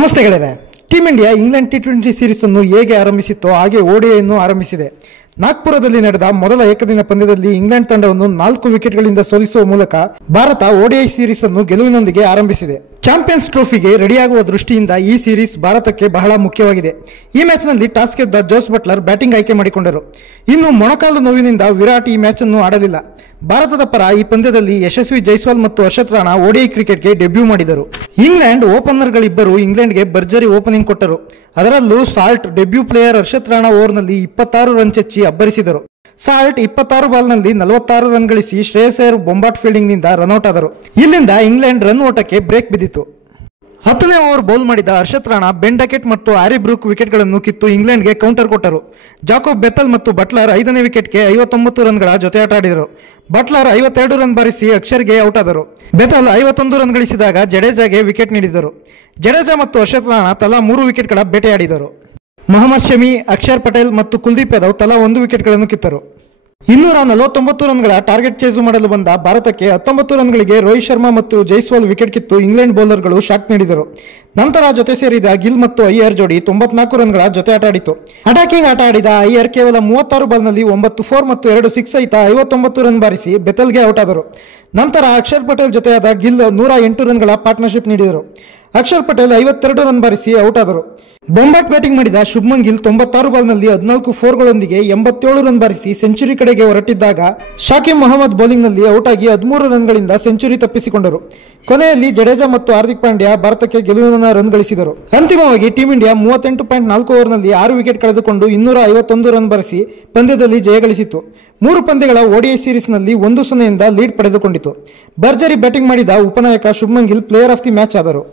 ನಮಸ್ತೆ ಗೆಳೆಯರೆ. Team India England T20 series ಅನ್ನು ಹೇಗೆ ಆರಂಭಿಸಿತ್ತೋ ಹಾಗೆ ಓಡಿಯನ್ನು ಆರಂಭಿಸಿದೆ. ನಾಗ್ಪುರದಲ್ಲಿ ನಡೆದ ಮೊದಲ ಏಕದಿನ ಪಂದ್ಯದಲ್ಲಿ ಇಂಗ್ಲೆಂಡ್ ತಂಡವನ್ನು 4 ವಿಕೆಟ್ಗಳಿಂದ ಸೋಲಿಸುವ ಮೂಲಕ ಭಾರತ ಓಡಿಐ ಸೀರೀಸ್ ಅನ್ನು ಗೆಲುವಿನೊಂದಿಗೆ ಆರಂಭಿಸಿದೆ. ಚಾಂಪಿಯನ್ಸ್ ಟ್ರೋಫಿಗೆ ರೆಡಿಯಾಗುವ ದೃಷ್ಟಿಯಿಂದ ಈ ಸೀರೀಸ್ ಭಾರತಕ್ಕೆ ಬಹಳ ಮುಖ್ಯವಾಗಿದೆ. ಈ ಮ್ಯಾಚ್ನಲ್ಲಿ ಟಾಸ್ ಗೆದ್ದ ಜೋಸ್ ಬಟ್ಲರ್ ಬ್ಯಾಟಿಂಗ್ ಆಯ್ಕೆ ಮಾಡಿಕೊಂಡರು. ಇನ್ನು ಮೊಣಕಾಲು ನೋವಿನಿಂದ ವಿರಾಟ್ ಈ ಮ್ಯಾಚ್ ಅನ್ನು ಆಡಲಿಲ್ಲ. ಭಾರತದ ಪರ ಈ ಪಂದ್ಯದಲ್ಲಿ ಯಶಸ್ವಿ ಜೈಸ್ವಾಲ್ ಮತ್ತು ಹರ್ಷತ್ ರಾಣಾ ಓಡಿಐ ಕ್ರಿಕೆಟ್ಗೆ ಡೆಬ್ಯೂ ಮಾಡಿದರು. ಇಂಗ್ಲೆಂಡ್ ಓಪನರ್ಗಳಿಬ್ಬರು ಇಂಗ್ಲೆಂಡ್ಗೆ ಭರ್ಜರಿ ಓಪನಿಂಗ್ ಕೊಟ್ಟರು. ಅದರಲ್ಲೂ Salt debut player Harshit Rana ಓವರ್ನಲ್ಲಿ 26 ರನ್ ಚೆಚ್ಚಿ ಅಬ್ಬರಿಸಿದರು. ಸಾಲ್ಟ್ 26 ಬಾಲ್ನಲ್ಲಿ 46 ರನ್ ಗಳಿಸಿ ಶ್ರೇಯಸ್ ಅಯ್ಯರ್ ಬೊಂಬಾಟ್ ಫೀಲ್ಡಿಂಗ್ನಿಂದ ರನ್ಔಟ್ ಆದರು. ಇಲ್ಲಿಂದ ಇಂಗ್ಲೆಂಡ್ ರನ್ ಓಟಕ್ಕೆ ಬ್ರೇಕ್ ಬಿದ್ದಿತು. 10ನೇ ಓವರ್ ಬೌಲ್ ಮಾಡಿದ ಹರ್ಷತ್ ರಾಣಾ, ಬೆನ್ ಡಕೆಟ್ ಮತ್ತು ಆರಿ ಬ್ರೂಕ್ ವಿಕೆಟ್ಗಳನ್ನು ಕಿತ್ತು ಇಂಗ್ಲೆಂಡ್ಗೆ ಕೌಂಟರ್ ಕೊಟ್ಟರು. ಜಾಕೋಬ್ ಬೆಥಲ್ ಮತ್ತು ಬಟ್ಲರ್ 5ನೇ ವಿಕೆಟ್ಗೆ 59 ರನ್ಗಳ ಜೊತೆ ಆಟ ಆಡಿದರು. ಬಟ್ಲರ್ 52 ರನ್ ಬಾರಿಸಿ ಅಕ್ಷರ್ಗೆ ಔಟ್ ಆದರು. ಬೆಥಲ್ 51 ರನ್ ಗಳಿಸಿದಾಗ ಜಡೇಜಾಗೆ ವಿಕೆಟ್ ನೀಡಿದರು. ಜಡೇಜಾ ಮತ್ತು ಹರ್ಷತ್ ರಾಣಾ ತಲಾ 3 ವಿಕೆಟ್ಗಳ ಬೇಟೆಯಾಡಿದರು. ಮೊಹಮ್ಮದ್ ಶಮಿ, ಅಕ್ಷರ್ ಪಟೇಲ್ ಮತ್ತು ಕುಲ್ದೀಪ್ ಯಾದವ್ ತಲಾ 1 ವಿಕೆಟ್ಗಳನ್ನು ಕಿತ್ತರು. 249 ರನ್ಗಳ ಟಾರ್ಗೆಟ್ ಚೇಸು ಮಾಡಲು ಬಂದ ಭಾರತಕ್ಕೆ 19 ರನ್ಗಳಿಗೆ ರೋಹಿತ್ ಶರ್ಮಾ ಮತ್ತು ಜೈಸ್ವಾಲ್ ವಿಕೆಟ್ ಕಿತ್ತು ಇಂಗ್ಲೆಂಡ್ ಬೌಲರ್ಗಳು ಶಾಕ್ ನೀಡಿದರು. ನಂತರ ಜೊತೆ ಸೇರಿದ ಗಿಲ್ ಮತ್ತು ಅಯ್ಯರ್ ಜೋಡಿ 94 ರನ್ಗಳ ಜೊತೆ ಆಟ ಆಡಿತು. ಅಟ್ಯಾಕಿಂಗ್ ಆಟ ಆಡಿದ ಅಯ್ಯರ್ ಕೇವಲ 36 ಬಾಲ್ನಲ್ಲಿ 9 4 ಮತ್ತು 2 6 ಸಹಿತ 59 ರನ್ ಬಾರಿಸಿ ಬೆಥಲ್ಗೆ ಔಟ್ ಆದರು. ನಂತರ ಅಕ್ಷರ್ ಪಟೇಲ್ ಜೊತೆಯಾದ ಗಿಲ್ 108 ರನ್ಗಳ ಪಾರ್ಟ್ನರ್ಶಿಪ್ ನೀಡಿದರು. ಅಕ್ಷರ್ ಪಟೇಲ್ 52 ರನ್ ಬಾರಿಸಿ ಔಟ್ ಆದರು. ಬೊಂಬಾಟ್ ಬ್ಯಾಟಿಂಗ್ ಮಾಡಿದ ಶುಭ್ಮನ್ ಗಿಲ್ 96 ಬಾಲ್ನಲ್ಲಿ 14 4ಗಳೊಂದಿಗೆ 87 ರನ್ ಬಾರಿಸಿ ಸೆಂಚುರಿ ಕಡೆಗೆ ಹೊರಟಿದ್ದಾಗ ಶಾಕಿಬ್ ಮೊಹಮ್ಮದ್ ಬೌಲಿಂಗ್ನಲ್ಲಿ ಔಟ್ ಆಗಿ 13 ರನ್ಗಳಿಂದ ಸೆಂಚುರಿ ತಪ್ಪಿಸಿಕೊಂಡರು. ಕೊನೆಯಲ್ಲಿ ಜಡೇಜಾ ಮತ್ತು ಹಾರ್ದಿಕ್ ಪಾಂಡ್ಯ ಭಾರತಕ್ಕೆ ಗೆಲುವಿನ ರನ್ ಗಳಿಸಿದರು. ಅಂತಿಮವಾಗಿ ಟೀಮ್ ಇಂಡಿಯಾ 38.4 ಓವರ್ನಲ್ಲಿ 6 ವಿಕೆಟ್ ಕಳೆದುಕೊಂಡು 251 ರನ್ ಬಾರಿಸಿ ಪಂದ್ಯದಲ್ಲಿ ಜಯ ಗಳಿಸಿತು. 3 ಪಂದ್ಯಗಳ ಓಡಿಐ ಸೀರೀಸ್ನಲ್ಲಿ 1-0 ಲೀಡ್ ಪಡೆದುಕೊಂಡಿತು. ಭರ್ಜರಿ ಬ್ಯಾಟಿಂಗ್ ಮಾಡಿದ ಉಪನಾಯಕ Shubman Gill player of the match ಆದರು.